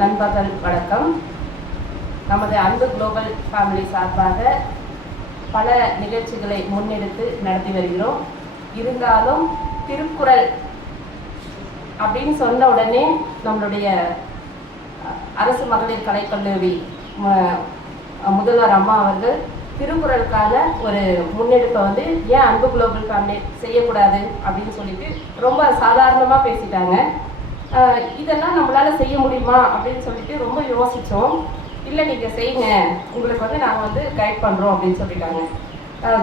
நண்பர்கள் வணக்கம். நமது அன்பு குளோபல் ஃபேமிலி சார்பாக பல நிகழ்ச்சிகளை முன்னெடுத்து நடத்தி வருகிறோம். இருந்தாலும் திருக்குறள் அப்படின்னு சொன்ன உடனே நம்மளுடைய அரசு மகளிர் கலைக்கல்லூரி முதல்வர் அம்மா அவர்கள் திருக்குறளுக்கான ஒரு முன்னெடுப்பை வந்து ஏன் அன்பு குளோபல் ஃபேமிலி செய்யக்கூடாது அப்படின்னு சொல்லிட்டு ரொம்ப சாதாரணமாக பேசிட்டாங்க. இதெல்லாம் நம்மளால செய்ய முடியுமா அப்படின்னு சொல்லிட்டு ரொம்ப யோசித்தோம் இல்லை நீங்கள் செய்யுங்க. உங்களுக்கு வந்து நாங்கள் வந்து கைட் பண்ணுறோம் அப்படின்னு சொல்லிட்டாங்க.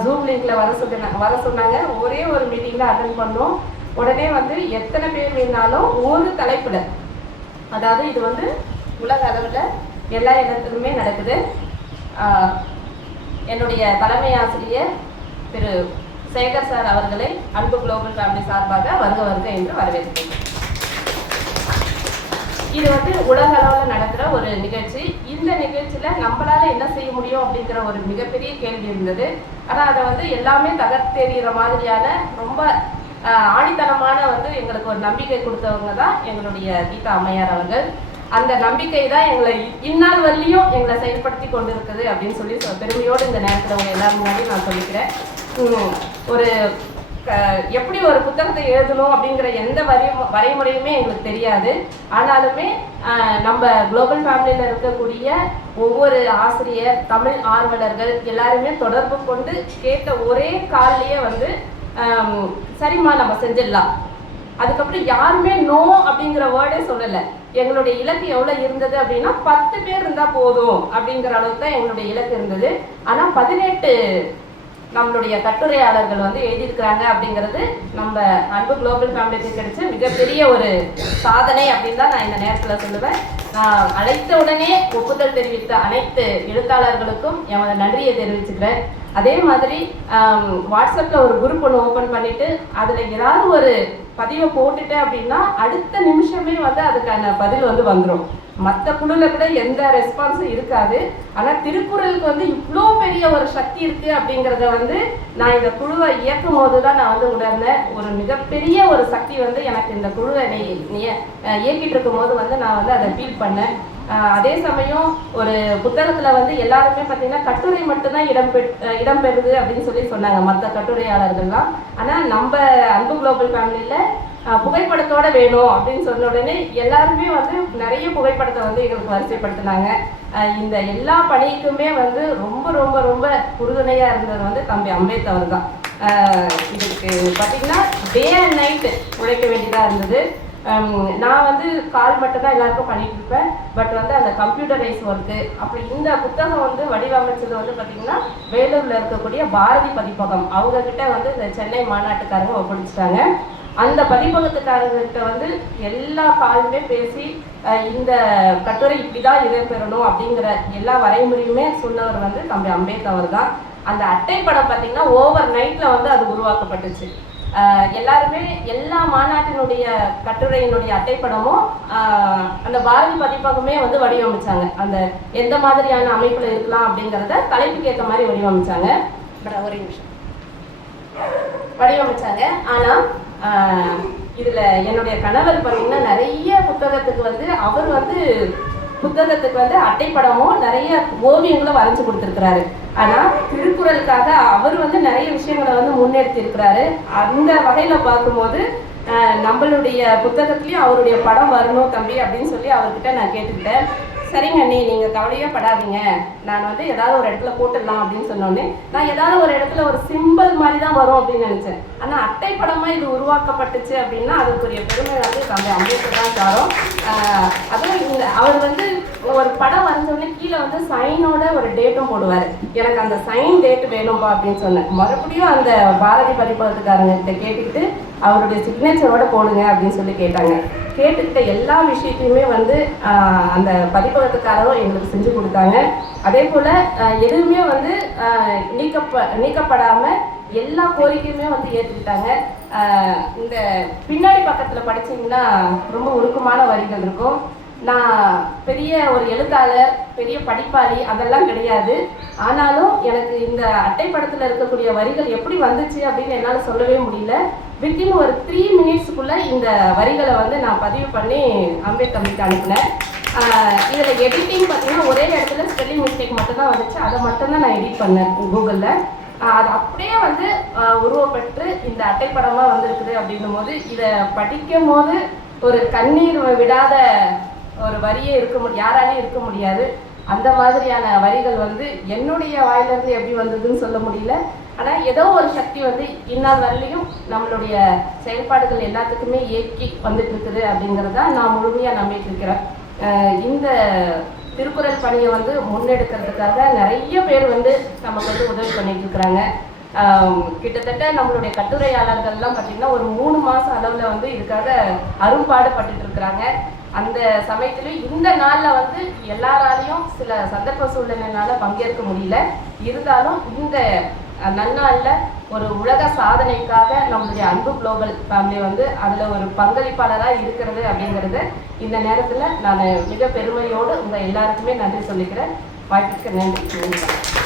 ஜூம் லிங்க்ல வர சொன்னாங்க வர சொன்னாங்க. ஒரே ஒரு மீட்டிங்கில் அட்டன் பண்ணோம். உடனே வந்து எத்தனை பேர் வேணாலும் ஒரு தலைப்பில் அதாவது இது வந்து உலக அளவில் எல்லா இடத்துலையுமே நடக்குது. என்னுடைய தலைமை ஆசிரியர் திரு சேகர் சார் அவர்களை அன்பு குளோபல் ஃபேமிலி சார்பாக வருக வருக என்று வரவேற்கிறேன். இது வந்து உலக அளவில் நடக்கிற ஒரு நிகழ்ச்சி. இந்த நிகழ்ச்சியில நம்மளால என்ன செய்ய முடியும் அப்படிங்கிற ஒரு மிகப்பெரிய கேள்வி இருந்தது. ஆனால் அதை வந்து எல்லாமே தகர்த்தெறிகிற மாதிரியான ரொம்ப ஆணித்தனமான வந்து எங்களுக்கு ஒரு நம்பிக்கை கொடுத்தவங்க தான் எங்களுடைய கீதா அம்மையார் அவர்கள். அந்த நம்பிக்கை தான் எங்களை இந்நாள் வரலையும் எங்களை செயல்படுத்தி கொண்டிருக்குது அப்படின்னு சொல்லி சொ- பெருமையோடு இந்த நேரத்தில் அவங்க எல்லாரும் முன்னாடி நான் சொல்லிக்கிறேன். ஒரு எப்படி ஒரு புத்தகத்தை எழுதணும் அப்படிங்கிற எந்த வரி வரைமுறையுமே எங்களுக்கு தெரியாது. ஆனாலுமே நம்ம குளோபல் ஃபேமிலியில் இருக்கக்கூடிய ஒவ்வொரு ஆசிரியர் தமிழ் ஆர்வலர்கள் எல்லாருமே தொடர்பு கொண்டு கேட்ட ஒரே கால்லையே வந்து சரிம்மா நம்ம செஞ்சிடலாம். அதுக்கப்புறம் யாருமே நோ அப்படிங்கிற வேர்டே சொல்லலை. எங்களுடைய இலக்கு எவ்வளவு இருந்தது அப்படின்னா பத்து பேர் இருந்தா போதும் அப்படிங்கிற அளவுக்கு தான் எங்களுடைய இலக்கு இருந்தது. ஆனா பதினெட்டு நம்மளுடைய கட்டுரையாளர்கள் வந்து எழுதியிருக்கிறாங்க அப்படிங்கிறது நம்ம அன்பு குளோபல் ஃபேமிலிக்கு கிடைச்ச மிகப்பெரிய ஒரு சாதனை அப்படின்னு தான் நான் இந்த நேரத்தில் சொல்லுவேன். நான் அழைத்த உடனே ஒப்புதல் தெரிவித்த அனைத்து எழுத்தாளர்களுக்கும் எனது நன்றியை தெரிவிச்சுக்கிறேன். அதே மாதிரி வாட்ஸ்அப்பில் ஒரு குரூப் ஒன்று ஓப்பன் பண்ணிவிட்டு அதில் ஏதாவது ஒரு பதிவை போட்டுட்டேன் அப்படின்னா அடுத்த நிமிஷமே வந்து அதுக்கான பதில் வந்து வந்துடும் மற்ற குழுல கூட எந்த ரெஸ்பான்ஸும் இருக்காது. ஆனா திருக்குறளுக்கு வந்து இவ்வளோ பெரிய ஒரு சக்தி இருக்கு அப்படிங்கிறத வந்து நான் இந்த குழுவை இயக்கும் போது தான் நான் வந்து உணர்ந்தேன். ஒரு மிகப்பெரிய ஒரு சக்தி வந்து எனக்கு இந்த குழுவை நீ- நீ இயக்கிட்டு இருக்கும் போது வந்து நான் வந்து அதை ஃபீல் பண்ணேன். அதே சமயம் ஒரு புத்தகத்தில் வந்து எல்லாருமே பார்த்தீங்கன்னா கட்டுரை மட்டும்தான் இடம் பெ இடம்பெறுது அப்படின்னு சொல்லி சொன்னாங்க மற்ற கட்டுரையாளர்கள்லாம். ஆனால் நம்ம அன்பு குளோபல் ஃபேமிலியில் புகைப்படத்தோட வேணும் அப்படின்னு சொன்ன உடனே எல்லாருமே வந்து நிறைய புகைப்படத்தை வந்து எங்களுக்கு வரிசைப்படுத்தினாங்க. இந்த எல்லா பணிக்குமே வந்து ரொம்ப ரொம்ப ரொம்ப உறுதுணையாக இருந்தது வந்து தம்பி அம்பேத்கர் தான் இதுக்கு பார்த்தீங்கன்னா டே அண்ட் நைட் உழைக்க வேண்டியதாக இருந்தது. நான் வந்து கால் மட்டும் தான் எல்லாருக்கும் பண்ணிட்டு இருப்பேன். பட் வந்து அந்த கம்ப்யூட்டரைஸ் ஒர்க்கு அப்படி இந்த புத்தகம் வந்து வடிவமைச்சது வந்து பார்த்தீங்கன்னா வேலூரில் இருக்கக்கூடிய பாரதி பதிப்பகம். அவங்க கிட்ட வந்து இந்த சென்னை மாநாட்டுக்காரங்க ஒப்படைச்சிட்டாங்க. அந்த பதிப்பகத்துக்காரர்கிட்ட வந்து எல்லா காலுமே பேசி இந்த கட்டுரை இப்படிதான் இடம்பெறணும் அப்படிங்கிற எல்லா வரைமுறையுமே சொன்னவர் வந்து தம்பி அம்பேத்கர் தான் அந்த அட்டைப்படம் பார்த்தீங்கன்னா ஓவர் நைட்ல வந்து அது உருவாக்கப்பட்டுச்சு. எல்லாருமே எல்லா மாநாட்டினுடைய கட்டுரையினுடைய அட்டைப்படமும் அந்த பாரதி பதிப்பகமே வந்து வடிவமைச்சாங்க. அந்த எந்த மாதிரியான அமைப்புல இருக்கலாம் அப்படிங்கிறத தலைப்புக்கு ஏற்ற மாதிரி வடிவமைச்சாங்க. ஒரே நிமிஷம். வடிவமைச்சாங்க. ஆனா இதில் என்னுடைய கணவர் பார்த்தீங்கன்னா நிறைய புத்தகத்துக்கு வந்து அவர் வந்து புத்தகத்துக்கு வந்து அட்டைப்படமும் நிறைய ஓவியங்களும் வரைஞ்சு கொடுத்துருக்கிறாரு. ஆனால் திருக்குறளுக்காக அவர் வந்து நிறைய விஷயங்களை வந்து முன்னெடுத்திருக்கிறாரு. அந்த வகையில் பார்க்கும்போது நம்மளுடைய புத்தகத்துலேயும் அவருடைய படம் வரணும் தம்பி அப்படின்னு சொல்லி அவர்கிட்ட நான் கேட்டுக்கிட்டேன். சரிங்க அண்ணி நீங்க கவலையே படாதீங்க. நான் வந்து ஏதாவது ஒரு இடத்துல போட்டுடலாம் அப்படின்னு சொன்னோடனே நான் ஏதாவது ஒரு இடத்துல ஒரு சிம்பிள் மாதிரி தான் வரும் அப்படின்னு நினைச்சேன். ஆனா அட்டை படமா இது உருவாக்கப்பட்டுச்சு அப்படின்னா அதுக்குரிய பெருமை வந்து தம்பி அம்பேத்கர் தான் சாரும் அதுவும் இந்த அவர் வந்து ஒரு படம் வரைஞ்சோடனே கீழே வந்து சைனோட ஒரு டேட்டும் போடுவார். எனக்கு அந்த சைன் டேட் வேணும்பா அப்படின்னு சொன்னேன். மறுபடியும் அந்த பாரதி பதிப்பகத்துக்காரங்க கிட்ட கேட்டுக்கிட்டு அவருடைய சிக்னேச்சரோட போடுங்க அப்படின்னு சொல்லி கேட்டாங்க. கேட்டுக்கிட்ட எல்லா விஷயத்தையுமே வந்து அந்த பதிப்பகத்துக்காரரும் எங்களுக்கு செஞ்சு கொடுத்தாங்க. அதே போல் எதுவுமே வந்து நீக்கப்ப நீக்கப்படாமல் எல்லா கோரிக்கையுமே வந்து ஏற்றுக்கிட்டாங்க இந்த பின்னாடி பக்கத்தில் படிச்சீங்கன்னா ரொம்ப உருக்கமான வரிகள் இருக்கும். நான் பெரிய ஒரு எழுத்தாளர் பெரிய படிப்பாளி அதெல்லாம் கிடையாது. ஆனாலும் எனக்கு இந்த அட்டைப்படத்தில் இருக்கக்கூடிய வரிகள் எப்படி வந்துச்சு அப்படின்னு என்னால் சொல்லவே முடியல. வித்தின் ஒரு த்ரீ மினிட்ஸ்க்குள்ளே இந்த வரிகளை வந்து நான் பதிவு பண்ணி அம்பேத்கருக்கு அனுப்பினேன். இதில் எடிட்டிங் பார்த்தீங்கன்னா ஒரே இடத்துல ஸ்பெல்லிங் மிஸ்டேக் மட்டும்தான் வந்துச்சு. அதை மட்டும்தான் நான் எடிட் பண்ணேன் கூகுளில் அது அப்படியே வந்து உருவப்பட்டு இந்த அட்டைப்படமாக வந்திருக்குது அப்படின்னும் போது இதை படிக்கும் போது ஒரு கண்ணீர் விடாத ஒரு வரியே இருக்க முடியும் யாராலையும் இருக்க முடியாது. அந்த மாதிரியான வரிகள் வந்து என்னுடைய வாயிலிருந்து எப்படி வந்ததுன்னு சொல்ல முடியல. ஆனால் ஏதோ ஒரு சக்தி வந்து இன்னார் வரலையும் நம்மளுடைய செயல்பாடுகள் எல்லாத்துக்குமே இயக்கி வந்துட்டு இருக்குது அப்படிங்கிறத நான் முழுமையாக நம்பிட்டு இருக்கிறேன். இந்த திருக்குறள் பணியை வந்து முன்னெடுக்கிறதுக்காக நிறைய பேர் வந்து நமக்கு வந்து உதவி பண்ணிட்டு இருக்கிறாங்க. கிட்டத்தட்ட நம்மளுடைய கட்டுரையாளர்கள்லாம் பார்த்தீங்கன்னா ஒரு மூணு மாதம் அளவில் வந்து இதுக்காக அரும்பாடுபட்டு இருக்கிறாங்க. அந்த சமயத்துல இந்த நாளில் வந்து எல்லாராலையும் சில சந்தர்ப்ப சூழ்நிலைனால பங்கேற்க முடியல. இருந்தாலும் இந்த நன்னாளில் ஒரு உலக சாதனைக்காக நம்மளுடைய அன்பு குளோபல் ஃபேமிலி வந்து அதில் ஒரு பங்களிப்பாளராக இருக்கிறது அப்படிங்கிறது இந்த நேரத்தில் நான் மிக பெருமையோடு உங்கள் எல்லாருக்குமே நன்றி சொல்லிக்கிறேன். வாய்ப்புக்கு நன்றி. நன்றி.